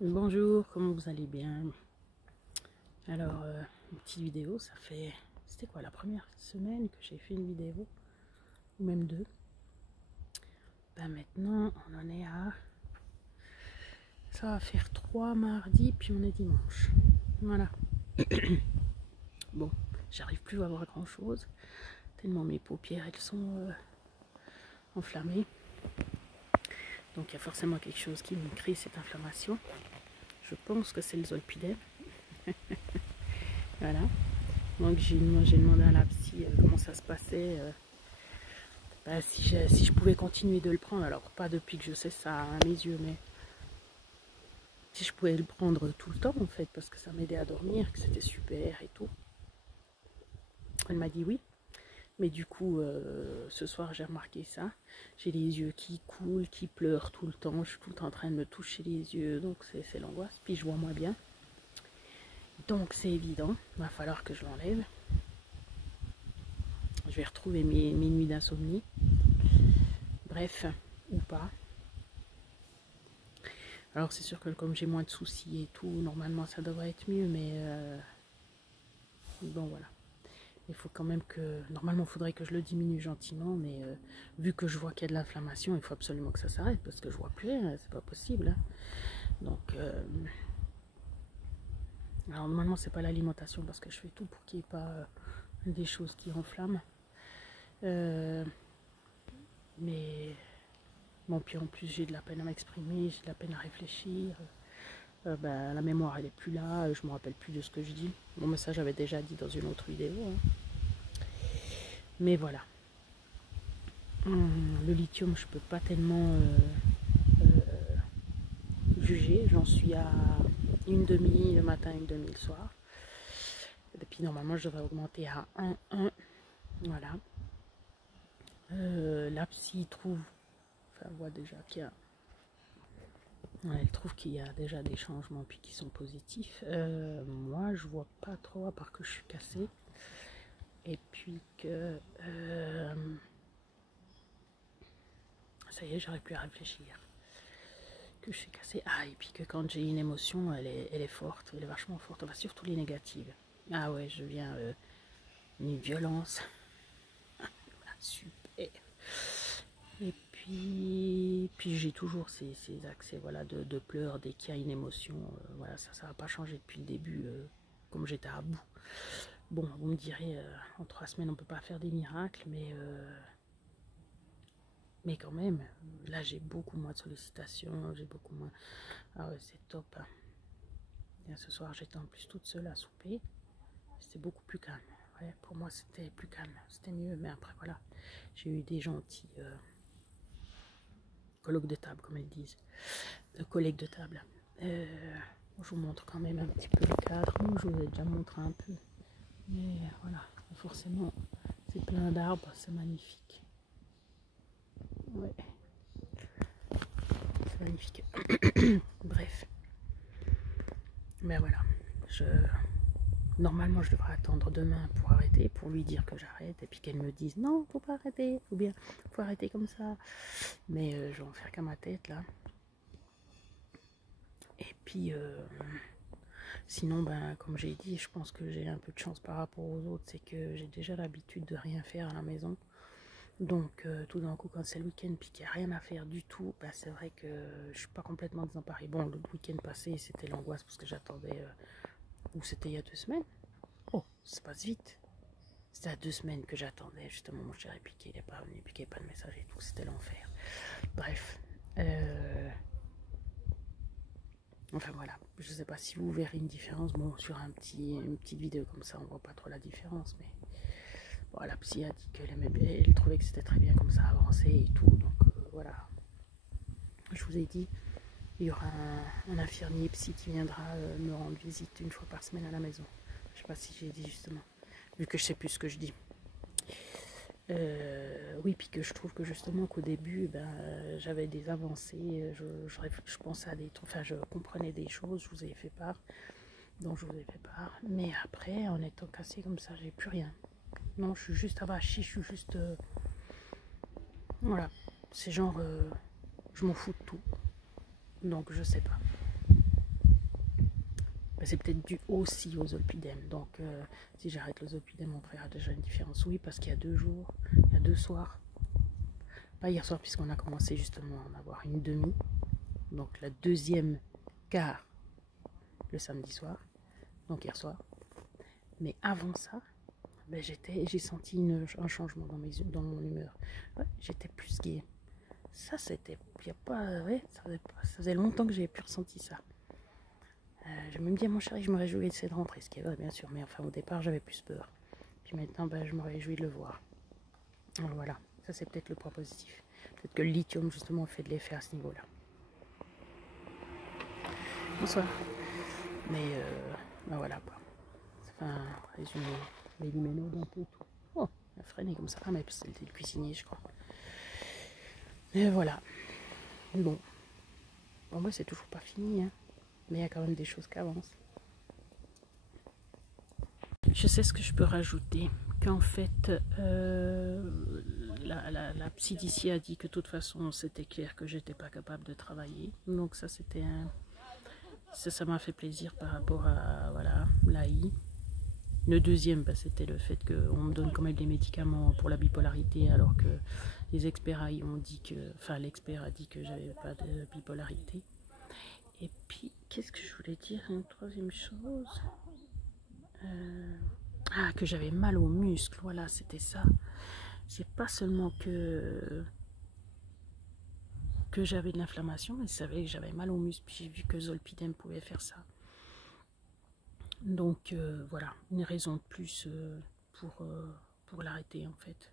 Bonjour, comment vous allez bien? Alors, une petite vidéo, c'était quoi, la première semaine que j'ai fait une vidéo, ou même deux. Ben maintenant, on en est à, ça va faire 3 mardis, puis on est dimanche. Voilà. Bon, j'arrive plus à voir grand chose, tellement mes paupières, elles sont enflammées. Donc il y a forcément quelque chose qui me crée cette inflammation. Je pense que c'est le zolpidem. Voilà. Donc j'ai demandé à la psy comment ça se passait. Si je pouvais continuer de le prendre, alors pas depuis que je sais ça à mes yeux, mais si je pouvais le prendre tout le temps en fait, parce que ça m'aidait à dormir, que c'était super et tout. Elle m'a dit oui, mais du coup ce soir j'ai remarqué ça. J'ai les yeux qui coulent, qui pleurent tout le temps, je suis tout le temps en train de me toucher les yeux, donc c'est l'angoisse, puis je vois moins bien. Donc c'est évident, il va falloir que je l'enlève. Je vais retrouver mes nuits d'insomnie. Bref, ou pas. Alors c'est sûr que comme j'ai moins de soucis et tout, normalement ça devrait être mieux, mais bon voilà. Il faut quand même que, normalement il faudrait que je le diminue gentiment, mais vu que je vois qu'il y a de l'inflammation, il faut absolument que ça s'arrête, parce que je vois plus rien, c'est pas possible. Hein. Donc, alors normalement c'est pas l'alimentation, parce que je fais tout pour qu'il n'y ait pas des choses qui enflamment. Mais bon, puis en plus j'ai de la peine à m'exprimer, j'ai de la peine à réfléchir. La mémoire elle est plus là, je me rappelle plus de ce que je dis. Bon, mais ça j'avais déjà dit dans une autre vidéo. Hein. Mais voilà. Le lithium, je peux pas tellement juger. J'en suis à une demi le matin, une demi le soir. Et puis normalement je devrais augmenter à 1,1. Voilà. La psy trouve, enfin voit déjà qu'il y a, elle trouve qu'il y a déjà des changements puis qui sont positifs. Moi je vois pas trop, à part que je suis cassée. Et puis que ça y est, j'arrive plus à réfléchir. Que je suis cassée. Ah, et puis que quand j'ai une émotion, elle est forte, elle est vachement forte. Enfin, surtout les négatives. Ah ouais, je viens une violence. Super. Et puis j'ai toujours ces accès voilà, de pleurs dès qu'il y a une émotion. Voilà, ça n'a pas changé depuis le début, comme j'étais à bout. Bon, vous me direz, en 3 semaines, on ne peut pas faire des miracles, mais quand même, là j'ai beaucoup moins de sollicitations, j'ai beaucoup moins. Ah ouais, c'est top. Hein. Et ce soir, j'étais en plus toute seule à souper. C'était beaucoup plus calme. Ouais, pour moi, c'était plus calme. C'était mieux, mais après, voilà. J'ai eu des gentils colloques de table, comme elles disent. Collègues de table. Je vous montre quand même un petit peu le cadre. Je vous ai déjà montré un peu. Mais voilà, forcément, c'est plein d'arbres. C'est magnifique. Ouais. C'est magnifique. Bref. Mais voilà. Normalement, je devrais attendre demain pour arrêter, pour lui dire que j'arrête, et puis qu'elle me dise non, faut pas arrêter, ou bien faut arrêter comme ça. Mais je vais en faire qu'à ma tête là. Et puis, sinon, ben, comme j'ai dit, je pense que j'ai un peu de chance par rapport aux autres, c'est que j'ai déjà l'habitude de rien faire à la maison. Donc, tout d'un coup, quand c'est le week-end, puis qu'il n'y a rien à faire du tout, ben, c'est vrai que je suis pas complètement désemparée. Bon, le week-end passé, c'était l'angoisse parce que j'attendais, ou c'était il y a 2 semaines. Oh, ça passe vite. C'était à 2 semaines que j'attendais justement mon cher Piqué, il n'est pas venu, Piqué pas de message et tout, c'était l'enfer. Bref. Enfin voilà, je sais pas si vous verrez une différence. Bon, sur une petite vidéo comme ça, on voit pas trop la différence, mais bon, la psy a dit qu'elle aimait bien, elle trouvait que c'était très bien comme ça, avancer et tout, donc voilà. Je vous ai dit, il y aura un infirmier psy qui viendra me rendre visite 1 fois par semaine à la maison. Je sais pas si j'ai dit justement, vu que je sais plus ce que je dis. Oui, puis que je trouve que justement qu'au début, j'avais des avancées, je pensais à des trucs, enfin je comprenais des choses, je vous ai fait part, dont je vous ai fait part, mais après, en étant cassée comme ça, j'ai plus rien. Non, je suis juste avachie, je suis juste, voilà, c'est genre, je m'en fous de tout, donc je sais pas. c'est peut-être dû aussi aux zolpidem. Donc si j'arrête le zolpidem, on verra déjà une différence. Oui, parce qu'il y a 2 jours, il y a 2 soirs. Pas hier soir, puisqu'on a commencé justement à en avoir une demi. Donc la deuxième quart le samedi soir, donc hier soir. Mais avant ça, ben j'ai senti un changement dans mon humeur. Ouais, j'étais plus gai. Ça, c'était, y a pas, ouais, ça faisait longtemps que j'avais plus ressenti ça. Je me dis à mon chéri que je me réjouissais de rentrer, ce qui est vrai, bien sûr, mais enfin au départ j'avais plus peur. Puis maintenant, ben, je me réjouis de le voir. Alors, voilà, ça c'est peut-être le point positif. Peut-être que le lithium justement fait de l'effet à ce niveau-là. Bonsoir. Mais ben voilà quoi. C'est un résumé méli-mélo d'un peu tout. Oh, elle a freiné comme ça. Ah, mais c'était le cuisinier, je crois. Et voilà. Bon. Bon, moi, c'est toujours pas fini, hein. Mais il y a quand même des choses qui avancent. Je sais ce que je peux rajouter. Qu'en fait, la psy d'ici a dit que de toute façon, c'était clair que j'étais pas capable de travailler. Donc ça, c'était un... Ça m'a fait plaisir par rapport à voilà, l'AI. Le deuxième, bah, c'était le fait qu'on me donne quand même des médicaments pour la bipolarité, alors que les experts AI ont dit que, enfin l'expert a dit que j'avais pas de bipolarité. Et puis, qu'est-ce que je voulais dire, une troisième chose, ah, que j'avais mal aux muscles, voilà, c'était ça. C'est pas seulement que j'avais de l'inflammation, mais c'est vrai que j'avais mal aux muscles, puis j'ai vu que zolpidem pouvait faire ça. Donc voilà, une raison de plus pour l'arrêter en fait.